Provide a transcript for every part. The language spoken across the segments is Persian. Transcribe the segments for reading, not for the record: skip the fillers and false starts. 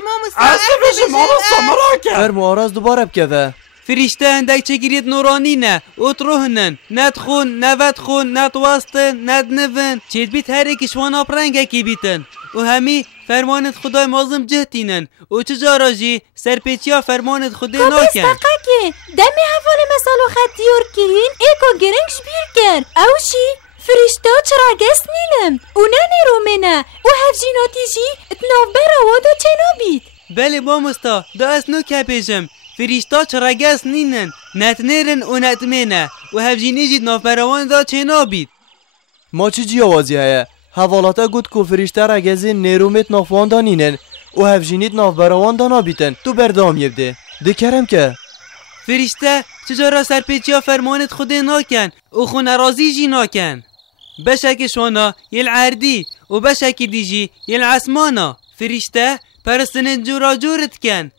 ماموستا فرمو آراز دوباره بکوه. فرشته اندک چگیرید نورانی نه اتروهنن ندخون نودخون ندواستن ندنون چید بیت هر ایکشوان آپرنگه کی بیتن و همی فرمانت خدای مازم جهتینن و چجارا جی سرپیچیا فرمانت خدای ناکن که دمی حوال مثالو خط دیور کرین ایکو گرنگش بیر کن اوشی فرشته چرا گست نینم اونا نیرومنه و هفجیناتی جی اتناف برا وادا چنا بید بله ماموستا دا اسنو که پیشم فرشته چرا گست نینن نتنیرن و نتمینه و هفجینی جید ناف بروان دا چنا بید ما چی جی آوازی هیا؟ حوالاتا گود که فرشته را گزی نیرومت نافوان دانینن و هفجینیت ناف براوان دانا بیتن تو بردام یبده دکرم که فرشته چجارا سرپیچیا فرمانت خودی ناکن و خون ارازی جی ناکن بشک شوانا یل عردی و بشک دیجی یل عسمانا فرشته پرستن جورا جورت کن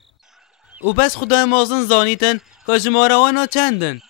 و بس خدای مازن زانیتن که جماروانا چندن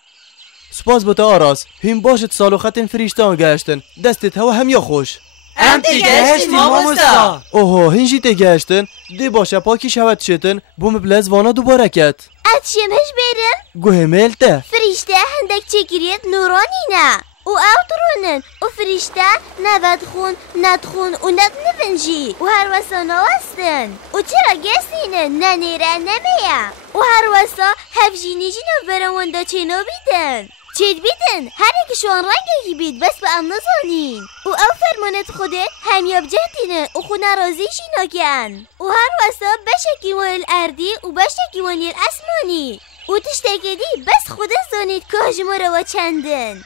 سپاس بوتا آراز هم باشد سالو خطن فرشتان گشتن دستت هوا هم یا خوش ام تگهشتی ماموستا اوه هنجی تگهشتن دی باشه پاکی شود شتن بوم بلز وانا دوباره کت اتشمش برم گوه میلته فرشته هندک چگیریت نورانی نه و اوترونن و فرشته نودخون ندخون و ندنفنجی و هر وسا نواستن و چرا گسینن ننیره نمیم و هر وسا هفجینی جی نو برموندا چنو بیدن چید بیدن هر یکی شوان رنگی بید بس به ام نزانین و او فرمانت خوده همیاب جهتینه و خونه رازی شینا کن و هر وسا بشکی ویل اردی و بشکی ویل اسمانی و تشتگی دی بس خوده زانید که هجماره و چندن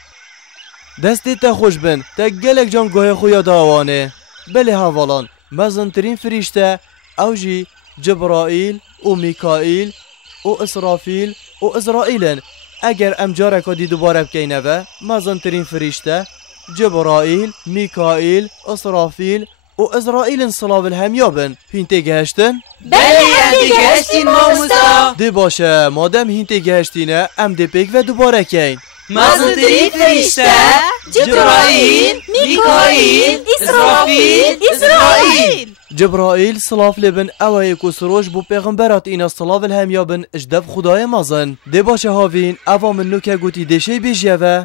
دستی تا خوش بن تا گلک جان گوه خویا داوانه بله حوالان مزنترین فرشته اوجی جبرائیل و میکائیل و اسرافیل و ازرائیلن اگر امجاره کدی دوباره بکینه و مزنترین فرشته جبرائیل میکائیل اسرافیل و ازرائیلن صلاو الهمیابن هینته گهشتن؟ بله تگهشتی ماموستا دی باشه مادم هینته گهشتینه ام دی پیک و دوباره کین مازنترین فرشته جبرائیل میکائیل اسرافیل جبرائیل صلاف لبن اوه اکو سروش بو پیغمبرات اینا صلاف الهمیابن اجدف خدای مازن دی باشه هاوین اوه من نوکه گوتی دیشه بیجیه و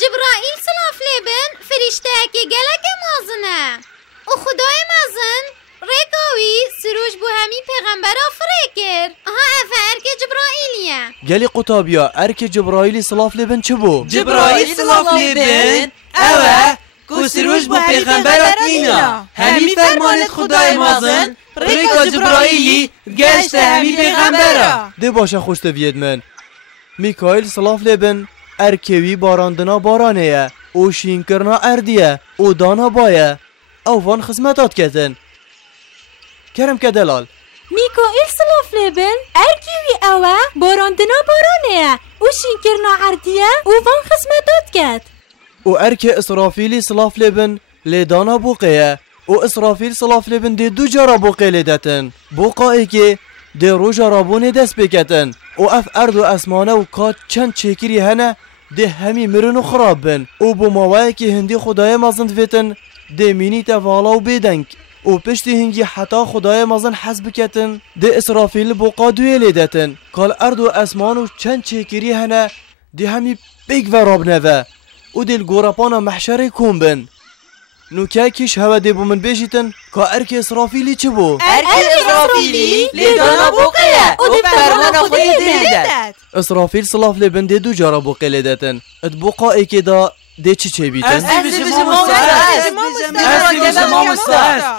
جبرائیل صلاف لبن فرشته که گلک مازنه و خدای مازن ریکاوی سروش بو همی پیغمبر آفریکر آها افر که جبرائیلیه گلی قطابیا ارک جبرائیلی صلاف لبن چه بو؟ جبرائیل صلاف لبن اوه کسروش بو پیغمبرات اینا همی فرمانت خدای مازن ریکا جبرائیلی گشت همی پیغمبرا دی باشه خوشت وید من میکائیل صلاف لبن ارکوی باراندنا بارانه او شینکرنا اردیه او دانا بایه او وان خدمتات کتن کرم که دلال میکائیل صلاف لبن ارکیوی اوه باراندنا بارانه او شینکرنا اردیه او وان خدمتات کت و ارک اسرافیلی صلاف لبن لیدانا بوقیه و اسرافیل صلاف لبن دی دو جارا بوقی لیدتن بوقایی که دی رو جارابون دست بکتن و اف ارد و اسمانه و کات چند چکری هنه دی همی مرن و خراب بن و بو موایی که هندی خدای مازند ویتن دی مینی تفالا و بیدنگ و پشتی هنگی حتا خدای مازن حسب کتن دی اسرافیل بوقا دوی لیدتن کال ارد و اسمان و چند چکری هنه دی همی بیگ و راب نوه و دیل گورپانا محشر کن بن نوکه کش هوا دی بو من بیشیتن که ارک اسرافیلی چه بو؟ ارک اسرافیلی لیدانا بوقیه و دی فرمانا خودی دیدت اسرافیل صلاف لبن دی دو جارا بوقی لیدتن ات بوقایی که دا دی چه بیتن؟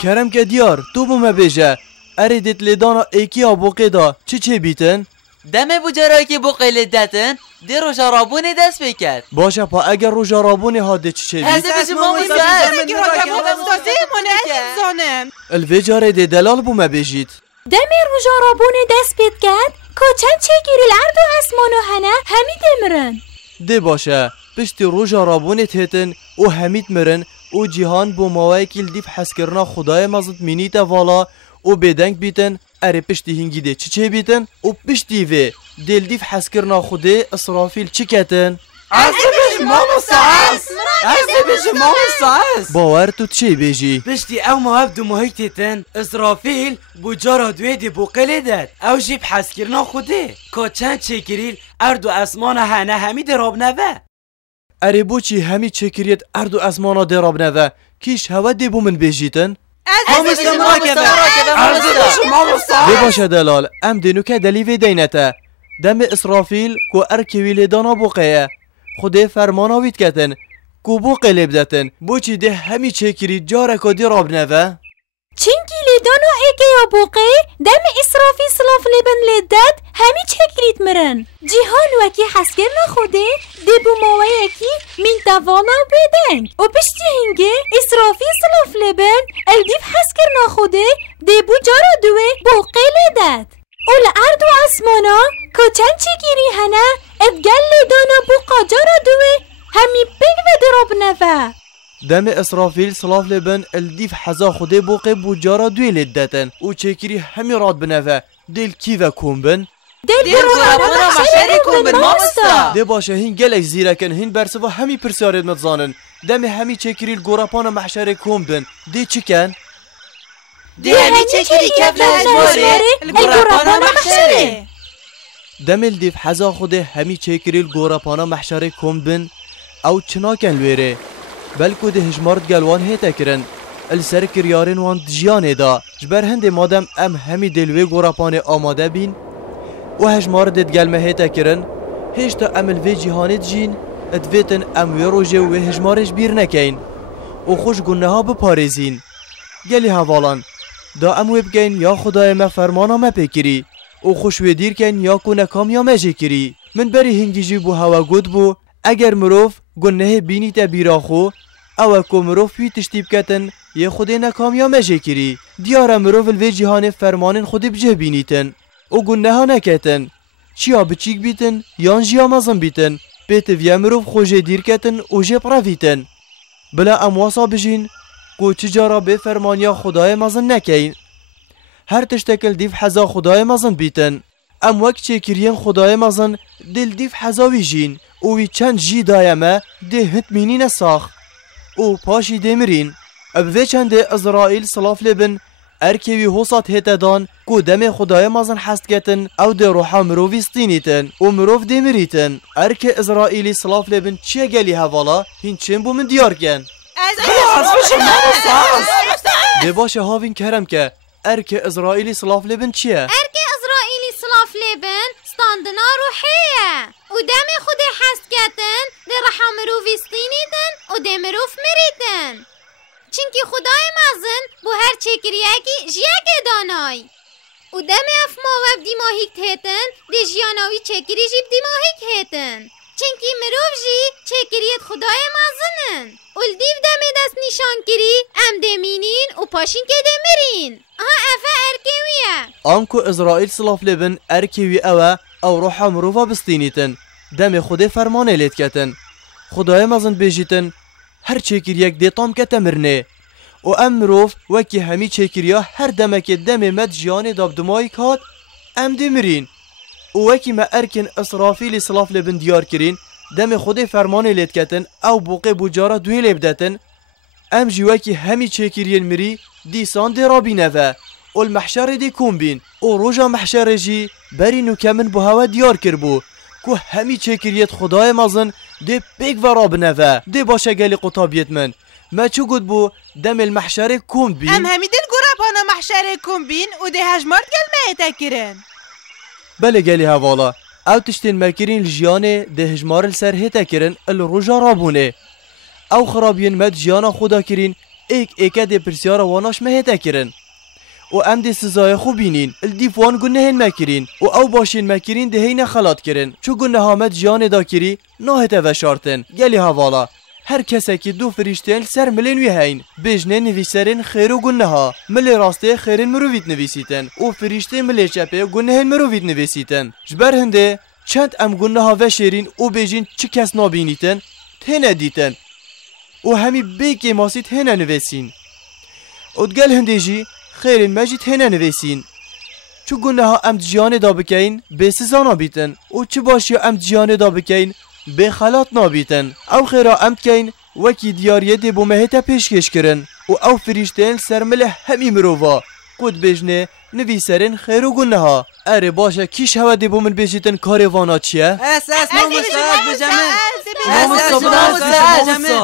کرم که دیار تو بو ما بیجه اری دیت لیدانا ایکی ها بوقی دا چه بیتن؟ دمه بو جارایی که بوقی لیدتن دی رو جارابونی دست بکرد باشه پا اگر رو جارابونی ها دی چه بیت؟ الوی جاره دی دلال بو ما بیجید دمی رو جارابون دست بید کرد که چند چگیری الارد و اسمانو هنه همی دمرن دی باشه پشتی رو جارابون تیتن و همید مرن و جیهان بو موای کل دیف حس کرنا خدای مزد مینی تا والا و بیدنگ بیتن اره پشتی هنگی دی چه بیتن و پشتی وی دل دیف حس کرنا خدای اسرافیل چی کتن؟ عزبش مامۆستاس باوەر تو چی بێژی؟ پشتی ئەو ماوە دوماهی تێتن ئیسرافیل بۆ جارا دوێ دێ بۆ قەلێ دەت ئەو ژی بحەزکردنا خودێ کۆ چەند چێکریل ئەرد و ئەسمانە هەنە هەمی دێڕابنەڤە ئەرێ بۆچی هەمی چێکریت ئەرد و ئەسمانە دێڕابنەڤە کیش هەوە دێ بۆ من بێژیتن؟ بێ باشە دەلال ئەم دێنوکە دەلی وێ دەینەتە دەمێ ئیسرافیل کۆ ئەرکێوی لێدانا بۆقەیە خودێ فەرمانە ویتکەتن کو بۆ قەلێ بدەتن بۆچی دێ هەمی چێکری جارێکۆ دێڕابنەڤە؟ چینکی لێدانا ئێگەیا بۆقێ دەمێ ئیسرافیل سلاف لێبن لێدەت هەمی چێکریت مرن جیهان وەکی حەزکردنا خودێ دێ بۆ ماوەیەکی مینتەڤانا و بێدەنگ و پشتی هینگێ ئیسرافیل سلاف لێبن ئەلدیف حەزکردنا خودێ دێ بۆ جارا دوێ بۆقێ لێدەت و لە ئەرد و ئەسمانا کۆ چەند چێکیری هەنە ئەدگەل لێدانا بۆقا جارا دوێ هەمی پێک vê dirobneve. Demê İsrafîl silav lê bin eldîv heza Xwedê boqê bû cara duê lê didetin û çêkirî hemî radbineve dêl kî ve kom bin? Dêl gorapana meşerê kom bin mamosta. Dê başe hîn gelek zîrekin hîn bersiva hemî pirsyarê me dizanin. Demê hemî çêkirî li gorapana meşerê kom bin. Dê çiken? Dê hemî çêkirî kev li hejmarê li gorapana meşerê. Demê li dêv heza Xwedê hemî çêkirî li gorapana meşerê kom bin ew çi nakin li wêrê. Belku dê hejmar gelwan hête kirin. El ser kiryarên wan di jiyanê da ji ber hindê madem em hemî dê li wê gorapanê amade bîn û hejmar dê digelme hête kirin hêşta em li vê cîhanê dijîn divêtin em wê rojê wê hejmarê ji bîr nekeyn û xwe ji guneha biparêzîn. Gelî hevalan da em wê bikin ya Xwedayê me fermana me pêkirî û xwe ji wê dîrkin ya ku nekamiya me jê kirî. Min berî hingî jî bû hewa got bû eger mirov gunehê bînîte bîra xwe ew e ku mirov wî tiştî biketin yê Xwedê nekamiya me jê kirî. Diyar e mirov li vê cîhanê fermanên Xwedê bijeh bînîtin û guneha neketin. Çiya biçîk bîtin yan jiya mezin bîtin pêtiviye mirov xwe jê dîrketin û jê pirevîtin. Bila em wasa bijîn ku çi cara bê fermaniya Xwedayê mezin nekeyn. Her tiştekil dîv heza Xwedayê mezin bîtin. Em wek çêkiriyên Xwedayê mezin dil dîv heza wî jîn û wî çend jî daye me dê hit mînîne sax û paşî dê mirîn. Ev vê çendê İsraîl silav lê bin erkê wî hosat hête dan ku demê Xwedayê mezin hest ketin ew dê roha mirovî stînîtin û mirov dê mirîtin. Erkê İsraîlî silav lê bin çiye gelî hevala hîn çên bû min diyar kin. Dê başe havîn kerem ke erkê İsraîlî silav lê bin çiye? Erkê İsraîlî silav lê bin standina ruhê ye û demê Xwedê hest ketin dê reha mirovî stînîtin û dê mirov mirîtin. Çinkî Xwedayê mezin bû her çêkiriyekî jiyekê danay. û demê ev mawev dîmahîk hêtin dê jiyana wî çêkirî jî dîmahîk hêtin. Çinkî mirov jî çêkiriyet Xwedayê mezinin. û li dîv demê dest nîşan kirî em dê mînîn û paşînkê dê mirîn. Aha ev e erkê wî ye. An ku İsraîl silav lê bin erkê wî ew e ew roha mirova bistînîtin. Demê Xwedê fermanê lê diketin. Xwedayê mezin bêjîtin her çêkiriyek dê tam kete mirinê. û em mirov wekî hemî çêkiriya her demekê demê me di jiyanê da bi dimayîk hat em dê mirîn. û wekî me erkên İsrafîlî silav lê bin diyar kirîn demê Xwedê fermanê lê diketin ew boqê bû cara duê lê bidetin em jî wekî hemî çêkiriyên mirî dîsan dê rabîneve û li mehşerê dê kom bîn û roja mehşerê jî berî nûke min bu hewe diyar kirbû ku hemî çêkiriyet Xwedayê mezin dê pêk ve rabineve. Dê başe gelî qutabiyet min me çi got bû demê li mehşerê kom bîn Em hemî dil gorapana meşerê kom bîn û dê hejmar gelme hête kirin. Belê gelî hevala ew tiştên me kirîn li jiyanê dê hejmarê li ser hête kirin li roja rabûnê. Ew xirabiyên me di jiyana xwe da kirîn êk êke dê pirsyara wanaş me hête kirin. û em dê sizayê xwe bînîn li dîv wan gunehên me kirîn û ew başên me kirîn dê heyne xelat kirin. Çi guneha me di jiyanê da kirî nahête veşartin. Gelî hevala her kesekî du firîşteyên li ser milên wî heyn. Bêjnê nivîserên xêr û guneha. Milê rastê xêrên mirovî dinivîsîtin û firîştê milê çepê gunehên mirovî dinivîsîtin. Ji ber hindê çend em guneha veşêrîn û bêjîn çi kes nabînîtin têne dîtin û hemî bêkê masî têne nivêsîn. û digel hindê jî xêrên me jî têne nivêsîn. Çi guneha em di jiyanê da bikeyn bêsiza nabîtin û çi başiya em di jiyanê da bikeyn بخلات نابیتن او خیرا امد کین وکی دیاریه دی بو مهتا پیشکش کرن و او فریشتین سرمله همی مروفا قد بجنه نویسرین خیر و گنه ها اره باشه کیش هوا دی بو من بیجیتن کاروانا چیه؟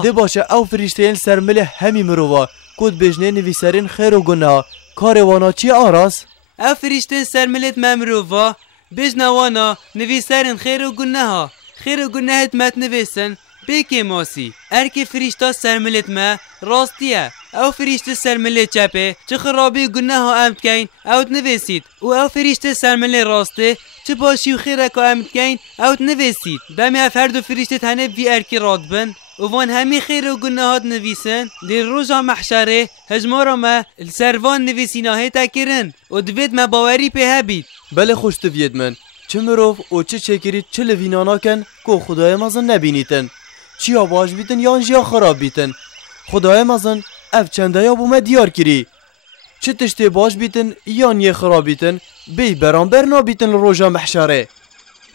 دی باشه او فریشتین سرمله همی مروفا قد بجنه نویسرین خیر و گنه ها کاروانا چیه آراس؟ او فریشتین سرملت ممروفا بجنوانا نویسرین خیر و گنه ها خیر و گنه هت مت نویسن بکی ماسی ارکی فریشتا سرملت ما راستیه او فریشت سرمله چپه چه خرابی گناه ها امد کین او نویسید و او فریشت سرمله راسته چه باشی و خیره که امد کین او نویسید بمی اف هر دو فریشت تنه بی ارکی راد بن و وان همی خیر و گناهات نویسن در روزا محشره هجمارا ما السروان نویسیناهی تکرن و دوید ما باوری په هبید بله خوش دوید من چه مروف و چه چکرید چه لوینانا کن که خدای مازن نبینیتن چیا باش بیتن یا انجیا خراب بیتن خدای مازن اف چنده یا بومه دیار کری چه تشتی باش بیتن یا نیه خراب بیتن بی برانبر نابیتن روژا محشره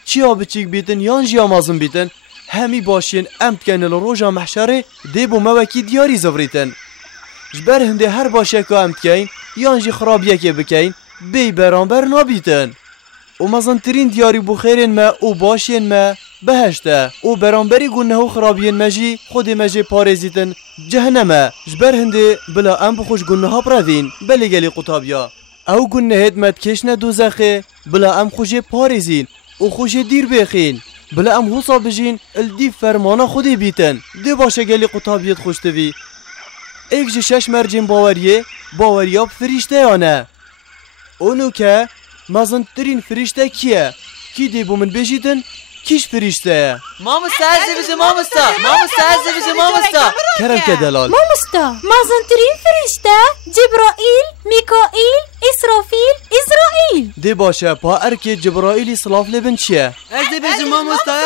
چیا بچیک بیتن یا انجیا مازن بیتن همی باشین امت کنن روژا محشره دی بومه وکی دیاری زوریتن جبر هنده هر باشه که امت کن یا انجی خراب یکی بکن بی برانبر نابیتن و مازن ترین دیاری بو خیرین ما و باشین ما بهشته و برانبری گنه و خرابین مجی خود مجی پارزیتن جهنمه جبر هنده بلا ام بخوش گنه ها پردین بلی گلی قطابیا او گنه هد مد کشنه دوزخه بلا ام خوشه پارزین و خوشه دیر بخین بلا ام حوصا بجین الدی فرمانا خودی بیتن دی باشه گلی قطابیت خوشتوی ایک جه شش مرجین باوریاب فریشته یا نه اونو که مازن ترین فریشته کیه کی دی بو من بجیدن کیش فریشته مامستا عزیزی مامستا کرم که دلال مامستا مازن ترین فریشته جبرائیل میکائیل اسرافیل اسرائیل دی باشه پا ارکی جبرائیلی صلاف لبن چیه عزیزی مامستا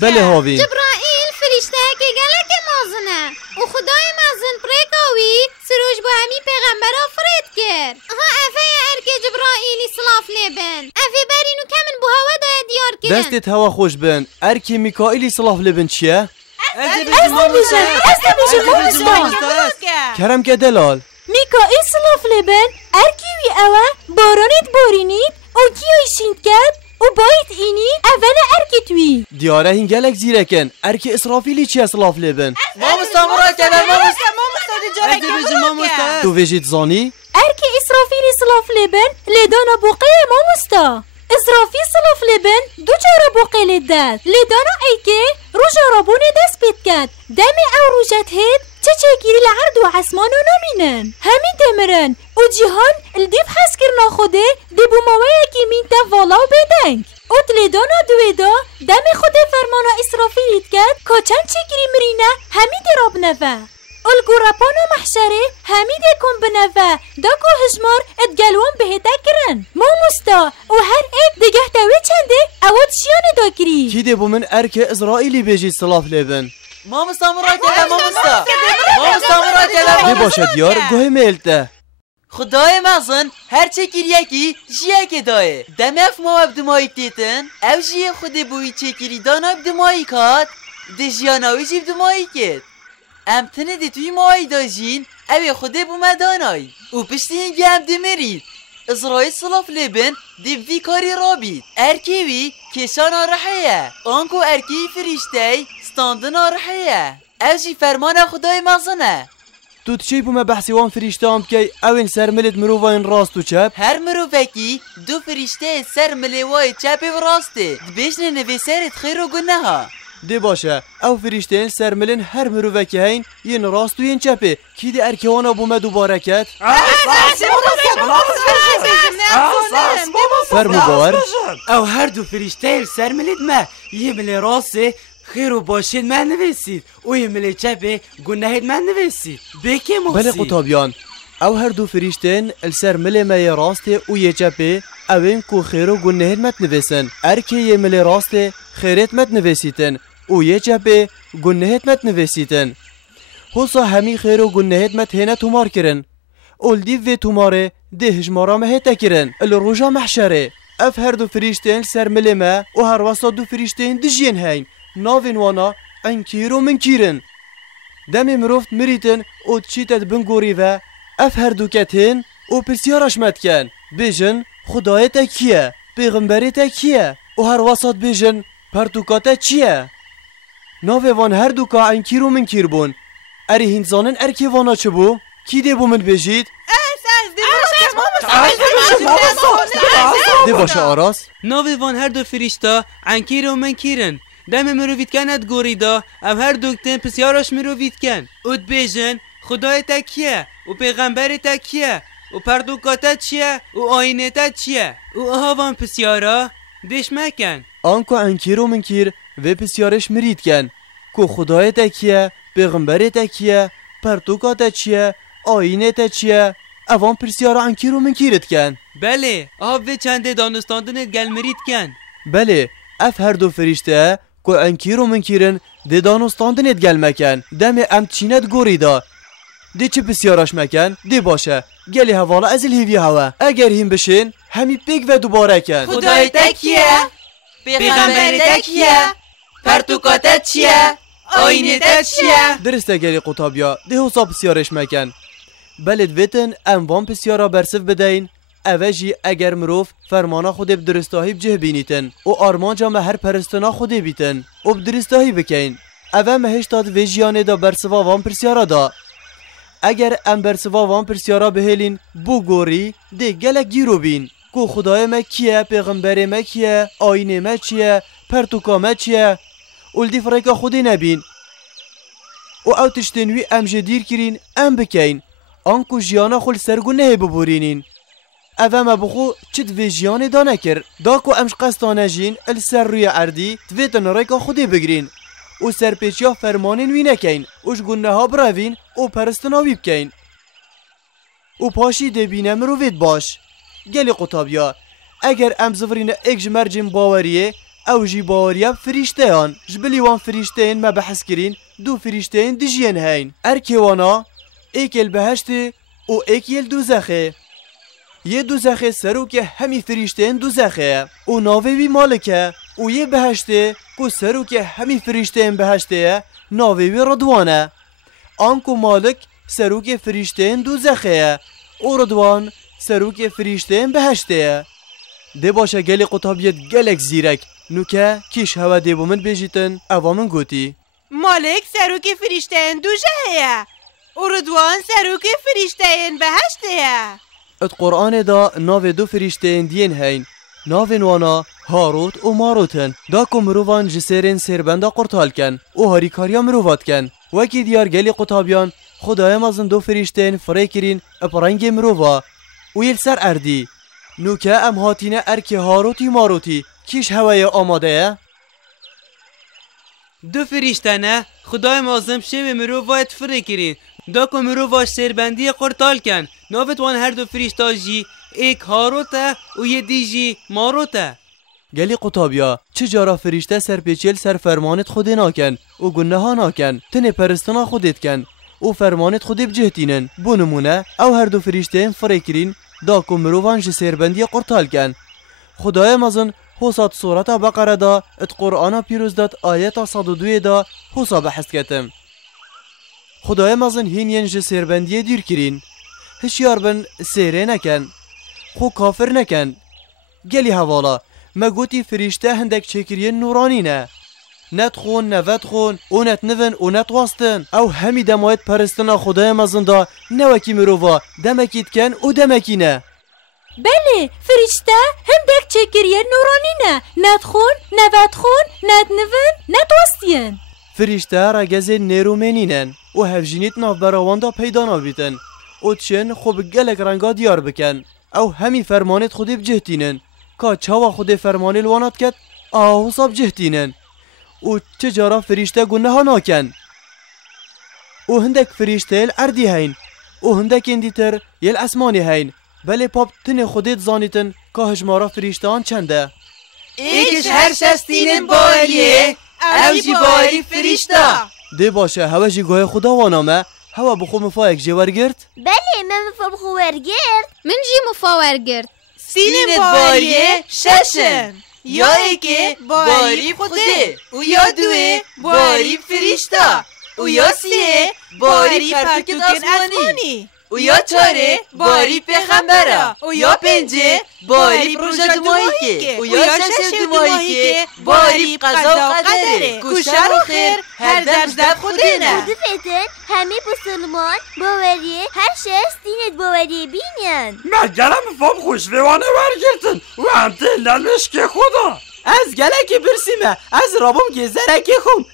بله هاوین جبرائیل فریشته که گله که مازنه و خدای مازن پریکاوی سروش با همی پیغمبر آفرید کرد ها افه ارکی جبرائیلی صلاف لبن افه برینو کمن بو هوا دای دیار کرن دستت هوا خوش بن ارکی میکائیلی صلاف لبن چیه کرم که دلال میکائیل صلاف لبن ارکیوی اوه بارانت بارینید او کیوی شیند کرد و باید اینی اول ارکتوی دیاره هنگلک زیرکن ارکی اسرافیلی چیه صلاف لبن مامستا مرا کنه تو ویجید زانی ارکی اسرافیلی صلاف لبن لیدانا بوقه مامستا اسرافیل صلاف لبن دو جارا بوقه لیدد لیدانا ایکه رو جارابونه دست بید کد دم او روجت هید چه چگیری لعرد و عسمانو نامینن همین دمرن و جیهان الدیف حس کرنا خوده دی بوماوه که مین تا والا و بدنگ و لیدانا دویدا دم خود فرمانا اسرافیلیت کد که چند چگیری مرینه همین دراب نوه الگو رپانا محشره همید کن بنوه دا کو هجمار ادگلوان بهتا کرن مامستا و هر ایک دیگه تاوی چنده اواد شیانه دا کری کی دی بو من ارکی اسرائیلی بیجید صلاف لبن مامستا مرا کنه دی باشه دیار گوه میلته خدای مازن هر چه گیریه کی جیه که دایه دمف ما ابدمایی تیتن او جیه خود بوی چه گیری دانا ابدمایی کاد دی جیاناوی جی ابدمایی کد امتنه دی توی مایی داجین اوی خوده بومدانای او پشتی هنگی هم دمرید اسرائیل صلاف لبن دی وی کاری را بید ارکیوی کشان آرحیه آنکو ارکی فریشته ستاندن آرحیه او جی فرمان خدای مازنه تو تشی بومه بحثی وان فریشته هم که اوین سرملت مروفاین راست و چپ هر مروفکی دو فریشته سر ملیوای چپ و راسته دبیشن نویسرت خیر و گنه ها دی باشه او فریشتین سرملن هر مروفکی هین ین راست و ین چپه کی دی ارکوانا بومه دوباره کد فرمو باور او هر دو فریشته سرملت ما یه ملی راسته خیر و باشید من نویسید و یه ملی چپه گناهید من نویسید بکی موسی بله قطابیان او هر دو فریشتین السر ملی مای راسته و یه چپه اوین کو خیر و گناهید مت نویسن ارکی یه ملی راسته خیرت مت نویسیتن و یه چپه گناهید مت نویسیتن حوصا همی خیر و گناهید مت هینه تومار کرن اول دیو توماره ده هجمارا مهتا کرن الروژا محشره اف هر دو فریشتین سر ملمه و هر وسط دو فریشتین دجین هین ناوین وانا انکیر و منکیرن دم مروفت مریتن و چیتت بنگوری و اف هر دو کتین و پرسیارش مدکن بیجن خدایت کیه پیغمبرت کیه و هر وسط بیجن پرتوکات چیه ناوی وان هر دو که انکیر و منکیر بون اری هنزانن ارکی وانا چه بو؟ کی دی بو من بجید؟ دی باشه آراس؟ ناوی وان هر دو فریشتا انکیر و منکیرن دم مروفید کند گوری دا او هر دوکتن پسیاراش مروفید کن او بیجن خدای تا کیه و پیغمبر تا کیه و پردوکاتا چیه و آینه تا چیه و آها وان پسیارا دش مکن آنکو انکیر و منکیر و پسیارش مرید کن که خدای تا کیه پیغمبر تا کیه پردوکاتا چیه آینه تا چیه اوان پرسیارا انکیر و منکیرت کن بله آها و چنده دانستاندنت گل مرید کن بله اف هر دو فرشته که انکیر و منکیرن ده دانستاندنت گل مکن دم ام چینت گوری دا ده چه بسیارش مکن ده باشه گلی حوالا از الهیوی هوا اگر هم بشین همی پیگ و دوباره کن خدای تکیه پیغمبر تکیه پرتوکات چیه آینه چیه درسته گلی قطابیا ده حساب بسیارش مکن بلد ویتن اموان بسیارا برسف بدهین اوجی اگر مروف فرمانا خود بدرستاهی بجه بینیتن و آرمان جامع هر پرستنا خود بیتن و بدرستاهی بکین اوه مهش داد ویجیانه دا برسوا وان پرسیارا دا اگر ام برسوا وان پرسیارا بهلین بو گوری ده گلک گیرو بین کو خدای ما کیه پیغمبر ما کیه آینه ما چیه پرتوکا ما چیه اولدی فرایکا خودی نبین و او تشتنوی ام جدیر کرین ام بکین آنکو جیانا خل سرگو نه ببورینین اوه ما بخو چید وی جیانه دا نکر دا کو امش قصدانه جین السر روی عردی تویتن ریکا خودی بگرین و سرپیچیا فرمانین وی نکین وش گونه ها براوین و پرستنا وی بکین و پاشی دبینه مروید باش گلی قطابیا اگر ام زفرین اک مرجم باوریه او جی باوریه فریشته هان جبلی وان فریشته هن ما بحث کرین دو فریشته هن دجین هین ارکیوانا ایک البهشته و ایک یل دوزخه یه دوزخه سرو که همی فریشتین دوزخه و ناوی بی مالکه و یه بهشته که سرو که همی فریشتین بهشته ناوی بی رضوانه آنکو مالک سرو که فریشتین دوزخه و رضوان سرو که فریشتین بهشته ده باشه گلی قطابیت گلک زیرک نوکه کیش هوا ده بومن بیجیتن اوامن گوتی مالک سرو که فریشتین دوزخه و رضوان سرو که فریشتین بهشته ات قرآن دا ناو دو فرشتین دین هین ناوین وانا هاروت و ماروتن دا که مروان جسرین سربنده قرطال کن و هاریکاریا مروات کن وکی دیار گلی قطابیان خدای مازن دو فرشتین فری کرین اپرنگ مرووا و یل سر اردی نوکه ام هاتینه ارک هاروتی ماروتی کیش هوای آماده دو فریشتنه خدای مازم شب مرووات فری کرین دا که مروواش سربندی قرطال کن ناوت وان هر دو فریشتا جی ایک هاروته و یه دی جی ماروته گلی قطابیا چه جارا فرشته سرپیچیل سر فرمانت خودی ناکن و گنه ها ناکن تن پرستنا خودت کن و فرمانت خودی بجهتینن بو نمونه او هر دو فرشته فریکرین دا که مرووان جی سربندی قرطال کن خدای مازن حساد صورت بقره دا ات قرآن پیروز داد آیت 102 دا حسا بحث کتم خدای مازن هین ینج سربندی دیر کرین هشیار بن سیره نکن خو کافر نکن گلی حوالا مگوتی فرشته هندک چکریه نورانی نه نت خون نوت خون و نت نون و نت واستن او همی دمایت پرستنا خدای مازن دا نوکی مرووا دمکیت کن و دمکی نه بله فرشته هندک چکریه نورانی نه نت خون نوت خون نت نون نت واستین فرشته را گزه نیرومنینن و هفجینیت ناف براواندا پیدا نابیتن و چن خوب گلک رنگا دیار بکن او همی فرمانت خودی بجهتینن که چاوا خودی فرمانی الوانات کد آهو صاب جهتینن و چه جارا فریشته گنه ها ناکن و هندک فریشته الارضی هین و هندک اندیتر یل اسمانی هین بله پاپ تن خودیت زانیتن که هجمارا فریشته هان چنده ایکش هر شستینن باریه او جی باری فرشته ده باشه هوا جی گوه خدا وانامه هوا بخو مفایک جوار گرد؟ بله من مفا بخو ورگرد من جی مفاور گرد سین باریه ششم. یا ایکه باری خوده و یا دوه باری فریشتا و یا سیه باری پرتوک آسمانی و یا چاره باری پیغمبرا و یا پنجه باری پروژه دماهیکه و یا شش دماهیکه باری قضا و قدره کوشر و خیر هر درز در خوده نه. خود فتن همه مسلمان باوریه هر شخص دینت باوریه بینن. مگرم فهم خوشویوانه ورگرتن و هم دلال مشک خدا. از گلک برسیمه از رابم گذرک خون